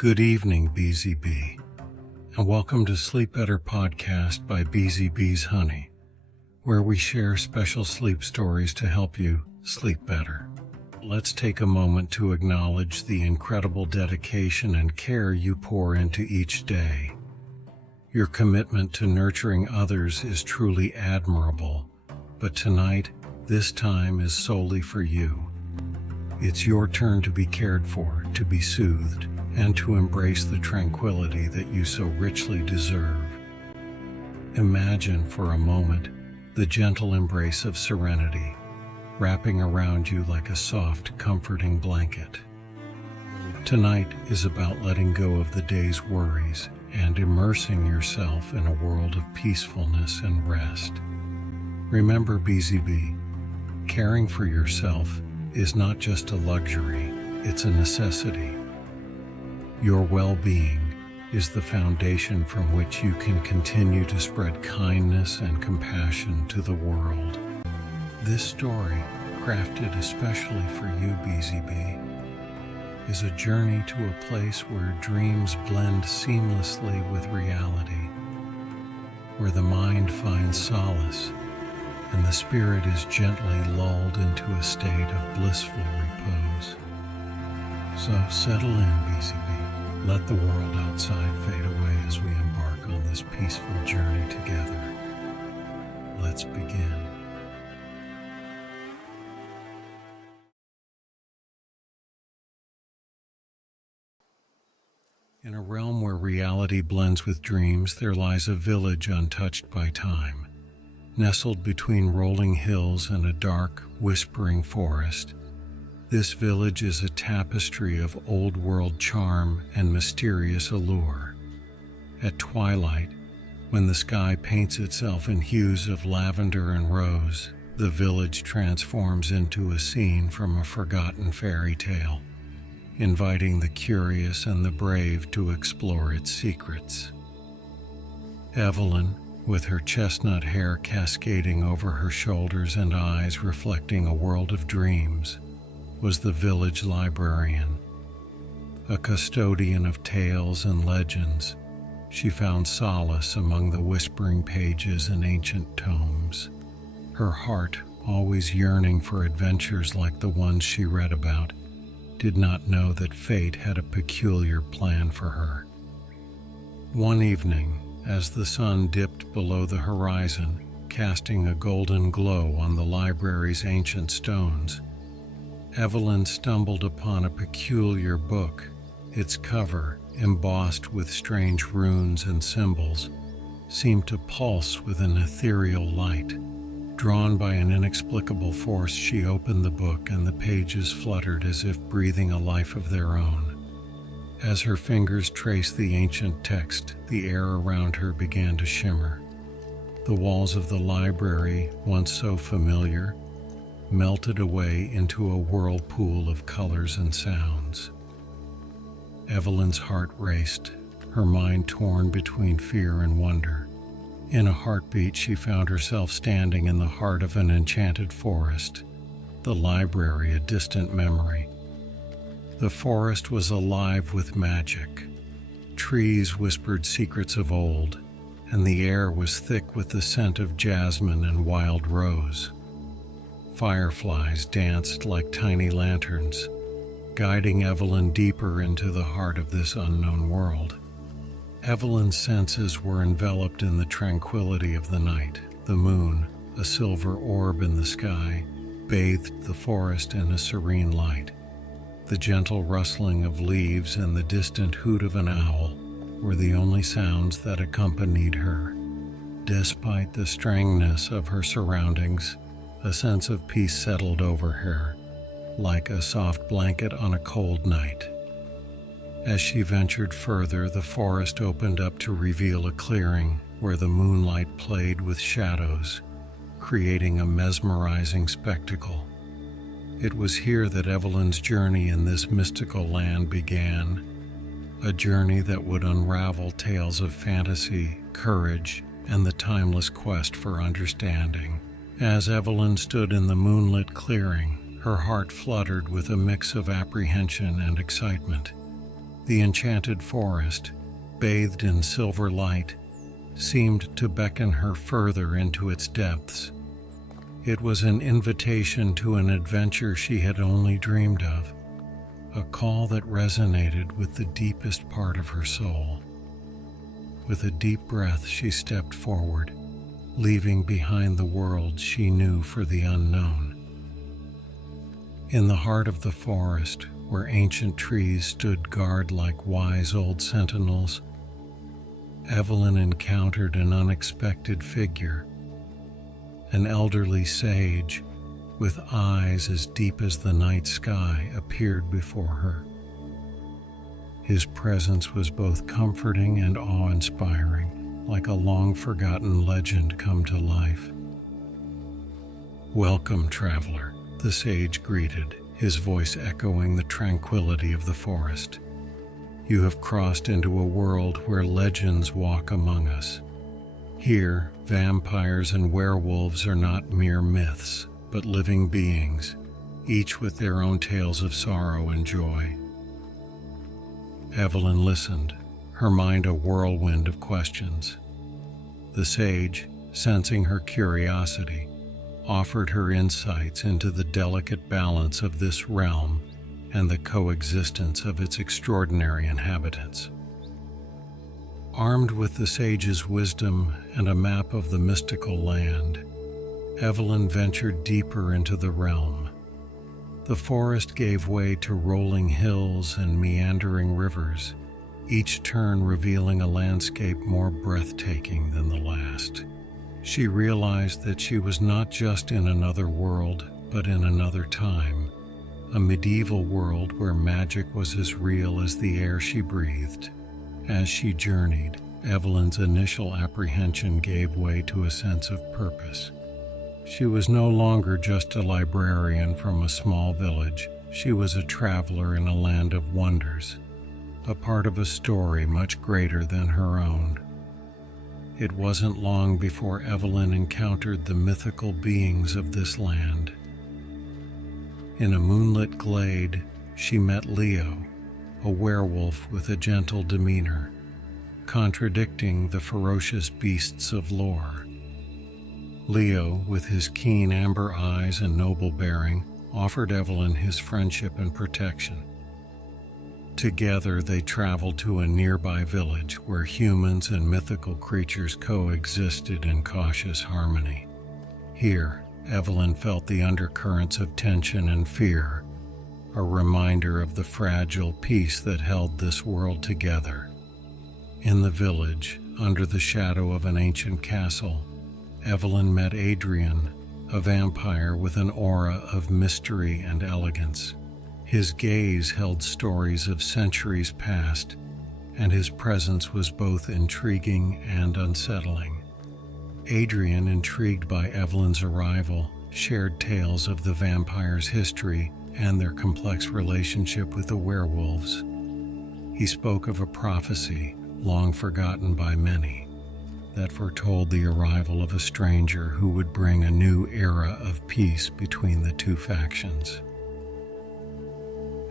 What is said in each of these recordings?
Good evening, Beezy Bee, and welcome to Sleep Better Podcast by Beezy Bee's Honey, where we share special sleep stories to help you sleep better. Let's take a moment to acknowledge the incredible dedication and care you pour into each day. Your commitment to nurturing others is truly admirable, but tonight, this time is solely for you. It's your turn to be cared for, to be soothed, and to embrace the tranquility that you so richly deserve. Imagine for a moment the gentle embrace of serenity, wrapping around you like a soft, comforting blanket. Tonight is about letting go of the day's worries and immersing yourself in a world of peacefulness and rest. Remember, Beezy Bee, caring for yourself is not just a luxury, it's a necessity. Your well-being is the foundation from which you can continue to spread kindness and compassion to the world. This story, crafted especially for you, Beezy Bee, is a journey to a place where dreams blend seamlessly with reality, where the mind finds solace and the spirit is gently lulled into a state of blissful repose. So settle in, Beezy Bee. Let the world outside fade away as we embark on this peaceful journey together. Let's begin. In a realm where reality blends with dreams, there lies a village untouched by time. Nestled between rolling hills and a dark, whispering forest, this village is a tapestry of old-world charm and mysterious allure. At twilight, when the sky paints itself in hues of lavender and rose, the village transforms into a scene from a forgotten fairy tale, inviting the curious and the brave to explore its secrets. Evelyn, with her chestnut hair cascading over her shoulders and eyes reflecting a world of dreams, was the village librarian. A custodian of tales and legends, she found solace among the whispering pages and ancient tomes. Her heart, always yearning for adventures like the ones she read about, did not know that fate had a peculiar plan for her. One evening, as the sun dipped below the horizon, casting a golden glow on the library's ancient stones, Evelyn stumbled upon a peculiar book. Its cover, embossed with strange runes and symbols, seemed to pulse with an ethereal light. Drawn by an inexplicable force, she opened the book, and the pages fluttered as if breathing a life of their own. As her fingers traced the ancient text, the air around her began to shimmer. The walls of the library, once so familiar, melted away into a whirlpool of colors and sounds. Evelyn's heart raced, her mind torn between fear and wonder. In a heartbeat, she found herself standing in the heart of an enchanted forest, the library a distant memory. The forest was alive with magic. Trees whispered secrets of old, and the air was thick with the scent of jasmine and wild rose. Fireflies danced like tiny lanterns, guiding Evelyn deeper into the heart of this unknown world. Evelyn's senses were enveloped in the tranquility of the night. The moon, a silver orb in the sky, bathed the forest in a serene light. The gentle rustling of leaves and the distant hoot of an owl were the only sounds that accompanied her. Despite the strangeness of her surroundings, a sense of peace settled over her, like a soft blanket on a cold night. As she ventured further, the forest opened up to reveal a clearing where the moonlight played with shadows, creating a mesmerizing spectacle. It was here that Evelyn's journey in this mystical land began, a journey that would unravel tales of fantasy, courage, and the timeless quest for understanding. As Evelyn stood in the moonlit clearing, her heart fluttered with a mix of apprehension and excitement. The enchanted forest, bathed in silver light, seemed to beckon her further into its depths. It was an invitation to an adventure she had only dreamed of, a call that resonated with the deepest part of her soul. With a deep breath, she stepped forward, leaving behind the world she knew for the unknown. In the heart of the forest, where ancient trees stood guard like wise old sentinels, Evelyn encountered an unexpected figure. An elderly sage, with eyes as deep as the night sky, appeared before her. His presence was both comforting and awe-inspiring, like a long-forgotten legend come to life. "Welcome, traveler," the sage greeted, his voice echoing the tranquility of the forest. "You have crossed into a world where legends walk among us. Here, vampires and werewolves are not mere myths, but living beings, each with their own tales of sorrow and joy." Evelyn listened, her mind a whirlwind of questions. The sage, sensing her curiosity, offered her insights into the delicate balance of this realm and the coexistence of its extraordinary inhabitants. Armed with the sage's wisdom and a map of the mystical land, Evelyn ventured deeper into the realm. The forest gave way to rolling hills and meandering rivers, each turn revealing a landscape more breathtaking than the last. She realized that she was not just in another world, but in another time, a medieval world where magic was as real as the air she breathed. As she journeyed, Evelyn's initial apprehension gave way to a sense of purpose. She was no longer just a librarian from a small village. She was a traveler in a land of wonders, a part of a story much greater than her own. It wasn't long before Evelyn encountered the mythical beings of this land. In a moonlit glade, she met Leo, a werewolf with a gentle demeanor, contradicting the ferocious beasts of lore. Leo, with his keen amber eyes and noble bearing, offered Evelyn his friendship and protection. Together they traveled to a nearby village where humans and mythical creatures coexisted in cautious harmony. Here, Evelyn felt the undercurrents of tension and fear, a reminder of the fragile peace that held this world together. In the village, under the shadow of an ancient castle, Evelyn met Adrian, a vampire with an aura of mystery and elegance. His gaze held stories of centuries past, and his presence was both intriguing and unsettling. Adrian, intrigued by Evelyn's arrival, shared tales of the vampire's history and their complex relationship with the werewolves. He spoke of a prophecy, long forgotten by many, that foretold the arrival of a stranger who would bring a new era of peace between the two factions.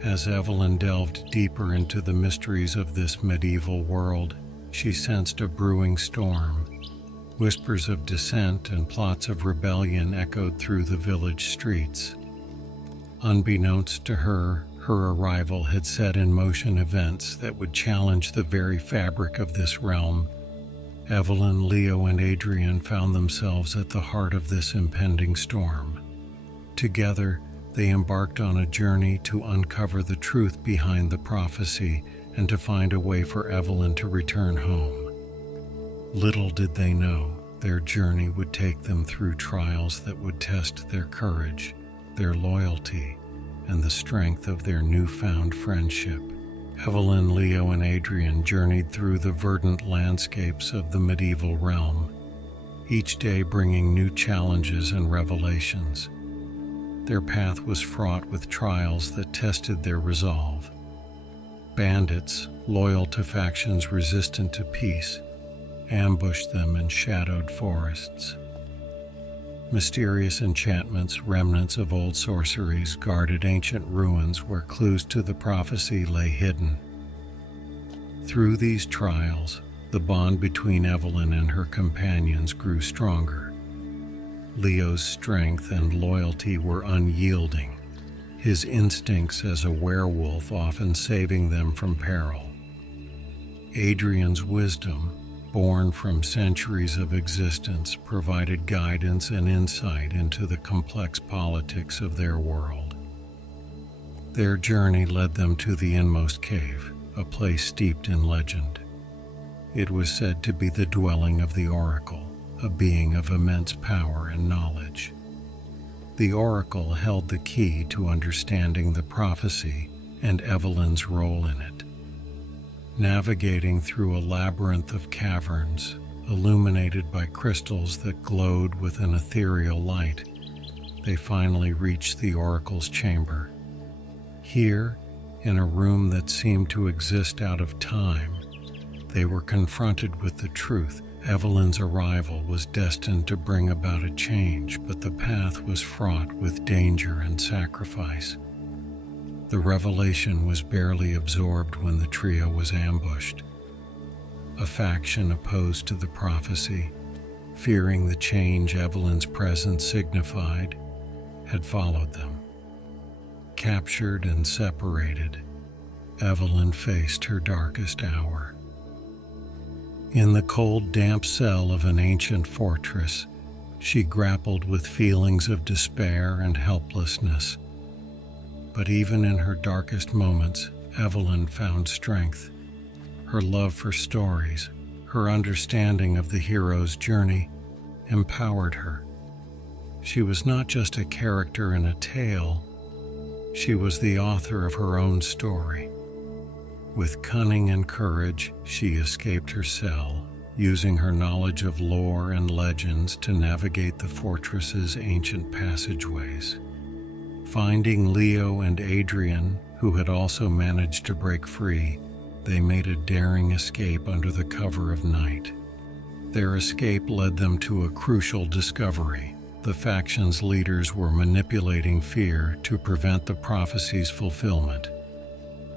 As Evelyn delved deeper into the mysteries of this medieval world, she sensed a brewing storm. Whispers of dissent and plots of rebellion echoed through the village streets. Unbeknownst to her, her arrival had set in motion events that would challenge the very fabric of this realm. Evelyn, Leo, and Adrian found themselves at the heart of this impending storm. Together, they embarked on a journey to uncover the truth behind the prophecy and to find a way for Evelyn to return home. Little did they know, their journey would take them through trials that would test their courage, their loyalty, and the strength of their newfound friendship. Evelyn, Leo, and Adrian journeyed through the verdant landscapes of the medieval realm, each day bringing new challenges and revelations. Their path was fraught with trials that tested their resolve. Bandits, loyal to factions resistant to peace, ambushed them in shadowed forests. Mysterious enchantments, remnants of old sorceries, guarded ancient ruins where clues to the prophecy lay hidden. Through these trials, the bond between Evelyn and her companions grew stronger. Leo's strength and loyalty were unyielding, his instincts as a werewolf often saving them from peril. Adrian's wisdom, born from centuries of existence, provided guidance and insight into the complex politics of their world. Their journey led them to the inmost cave, a place steeped in legend. It was said to be the dwelling of the Oracle, a being of immense power and knowledge. The Oracle held the key to understanding the prophecy and Evelyn's role in it. Navigating through a labyrinth of caverns, illuminated by crystals that glowed with an ethereal light, they finally reached the Oracle's chamber. Here, in a room that seemed to exist out of time, they were confronted with the truth. Evelyn's arrival was destined to bring about a change, but the path was fraught with danger and sacrifice. The revelation was barely absorbed when the trio was ambushed. A faction opposed to the prophecy, fearing the change Evelyn's presence signified, had followed them. Captured and separated, Evelyn faced her darkest hour. In the cold, damp cell of an ancient fortress, she grappled with feelings of despair and helplessness. But even in her darkest moments, Evelyn found strength. Her love for stories, her understanding of the hero's journey, empowered her. She was not just a character in a tale, she was the author of her own story. With cunning and courage, she escaped her cell, using her knowledge of lore and legends to navigate the fortress's ancient passageways. Finding Leo and Adrian, who had also managed to break free, they made a daring escape under the cover of night. Their escape led them to a crucial discovery. The faction's leaders were manipulating fear to prevent the prophecy's fulfillment.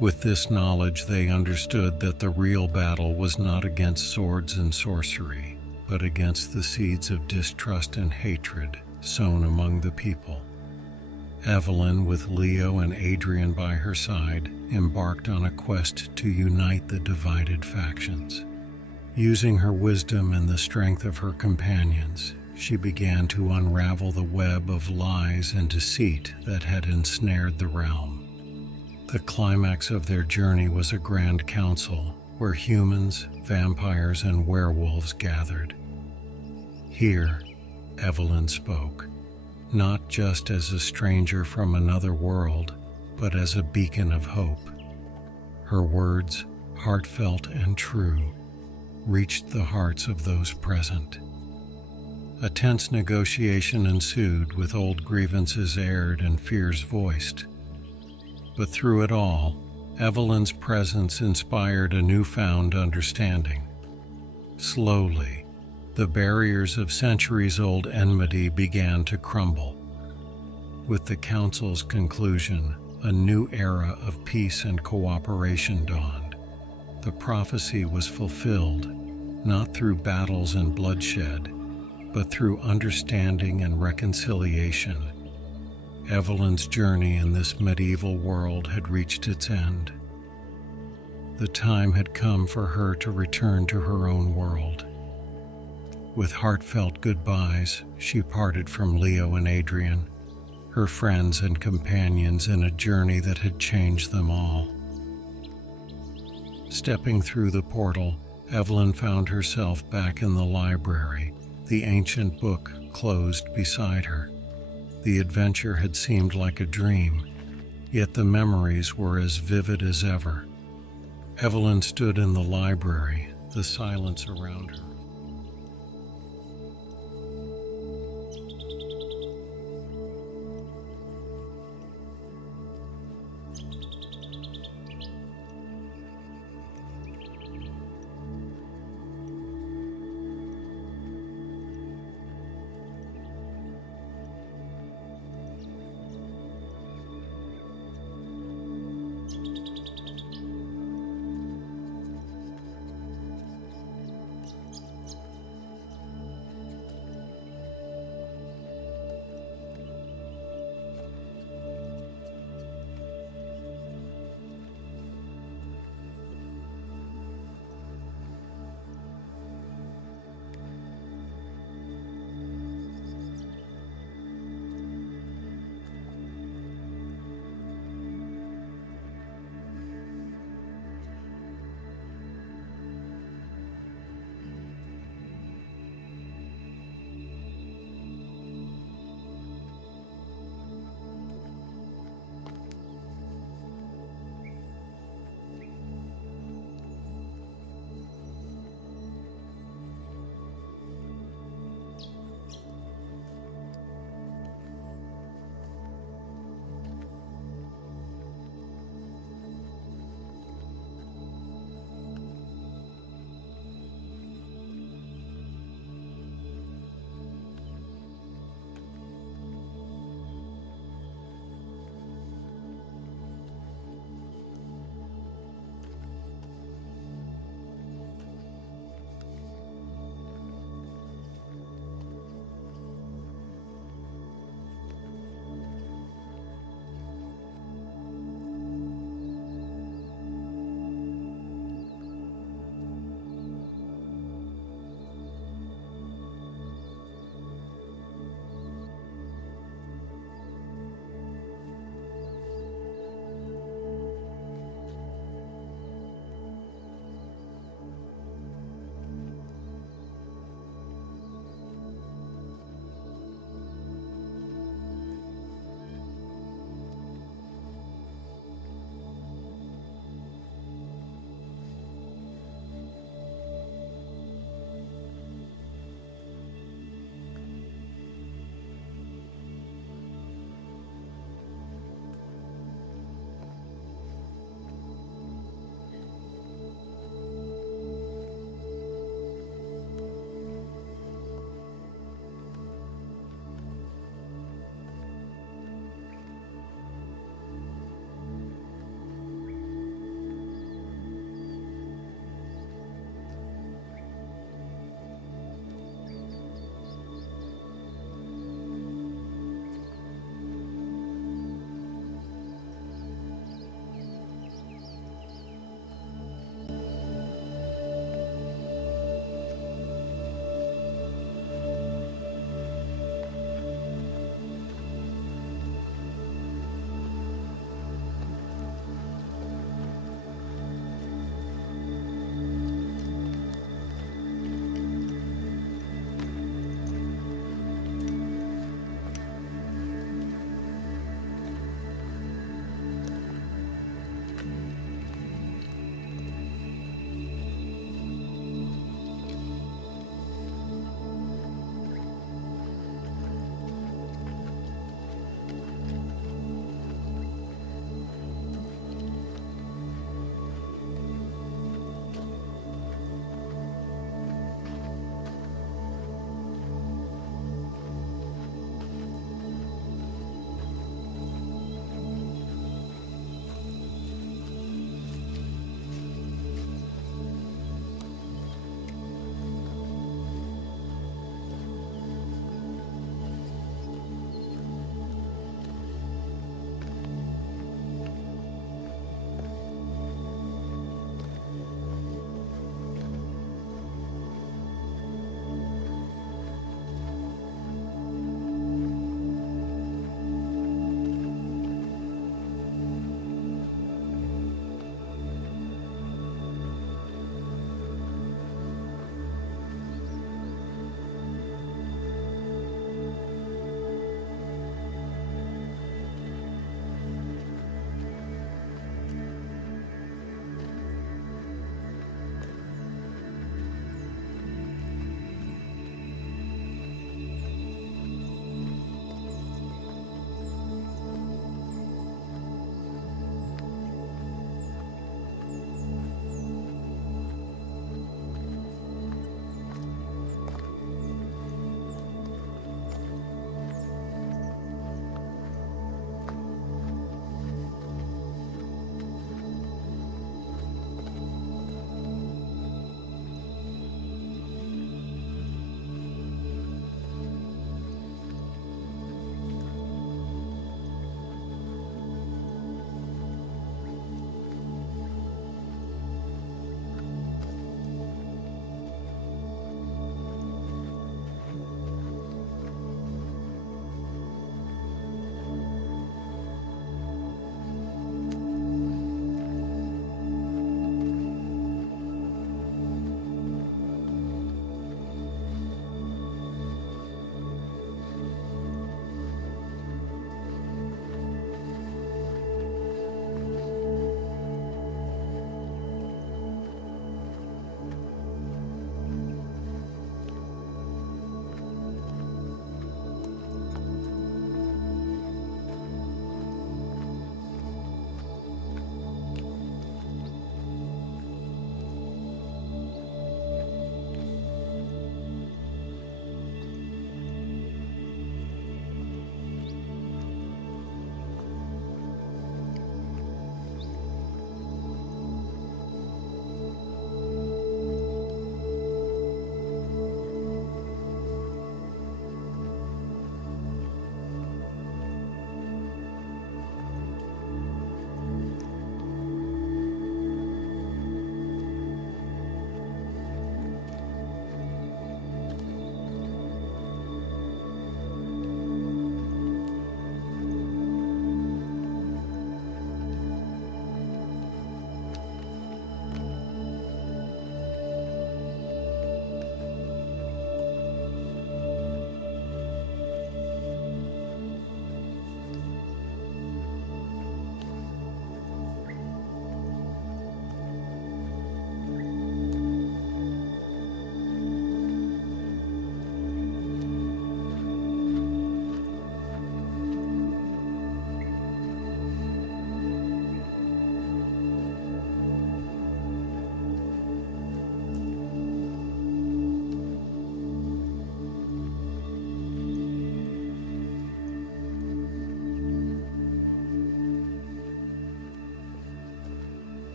With this knowledge, they understood that the real battle was not against swords and sorcery, but against the seeds of distrust and hatred sown among the people. Evelyn, with Leo and Adrian by her side, embarked on a quest to unite the divided factions. Using her wisdom and the strength of her companions, she began to unravel the web of lies and deceit that had ensnared the realm. The climax of their journey was a grand council where humans, vampires, and werewolves gathered. Here, Evelyn spoke, not just as a stranger from another world, but as a beacon of hope. Her words, heartfelt and true, reached the hearts of those present. A tense negotiation ensued, with old grievances aired and fears voiced. But through it all, Evelyn's presence inspired a newfound understanding. Slowly, the barriers of centuries-old enmity began to crumble. With the Council's conclusion, a new era of peace and cooperation dawned. The prophecy was fulfilled, not through battles and bloodshed, but through understanding and reconciliation. Evelyn's journey in this medieval world had reached its end. The time had come for her to return to her own world. With heartfelt goodbyes, she parted from Leo and Adrian, her friends and companions in a journey that had changed them all. Stepping through the portal, Evelyn found herself back in the library, the ancient book closed beside her. The adventure had seemed like a dream, yet the memories were as vivid as ever. Evelyn stood in the library, the silence around her